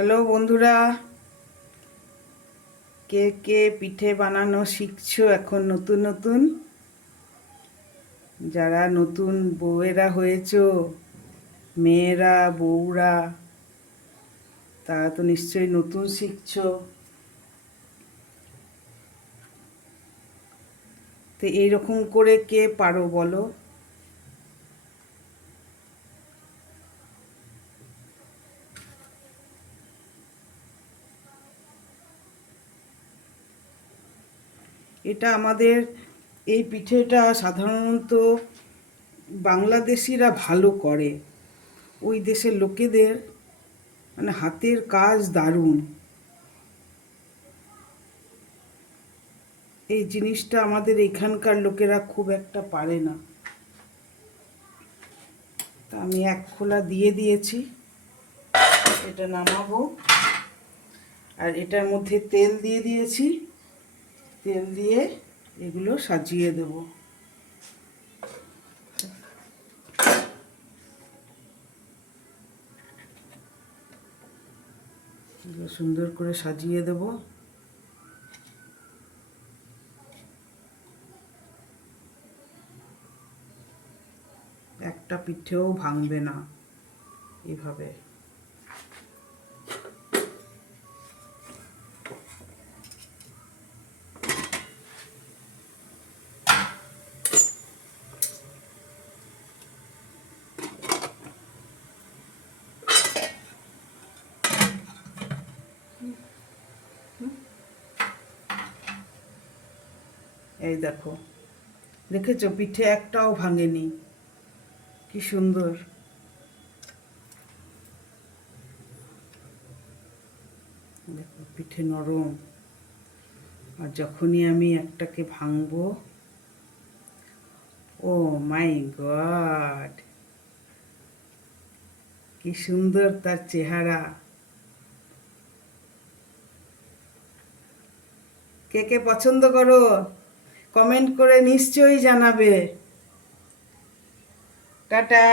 Hello বন্ধুরা, কে কে পিঠে বানানো শিখছো এখন নতুন নতুন? যারা নতুন বউয়েরা হয়েছো, মেয়েরা বউরা, তারা তো নিশ্চয়ই নতুন শিখছো। তো এইরকম করে কে পারো বলো? এটা আমাদের এই পিঠেটা সাধারণত বাংলাদেশিরা ভালো করে। ওই দেশের লোকেদের মানে হাতের কাজ দারুণ। এই জিনিসটা আমাদের এখানকার লোকেরা খুব একটা পারে না। তা আমি এক খোলা দিয়ে দিয়েছি, এটা নামাবো। আর এটার মধ্যে তেল দিয়ে দিয়েছি, তেল দিয়ে এগুলো সাজিয়ে দেব। এগুলো সুন্দর করে সাজিয়ে দেব। একটা পিঠেও ভাঙবে না এইভাবে। এই দেখো, দেখেছো পিঠে একটাও ভাঙেনি, কি সুন্দর। দেখো পিঠে নরম। আর যখনই আমি একটাকে ভাঙবো, ও মাই গড, কি সুন্দর তার চেহারা। কে কে পছন্দ করো কমেন্ট করে নিশ্চয়ই জানাবে। টাটা।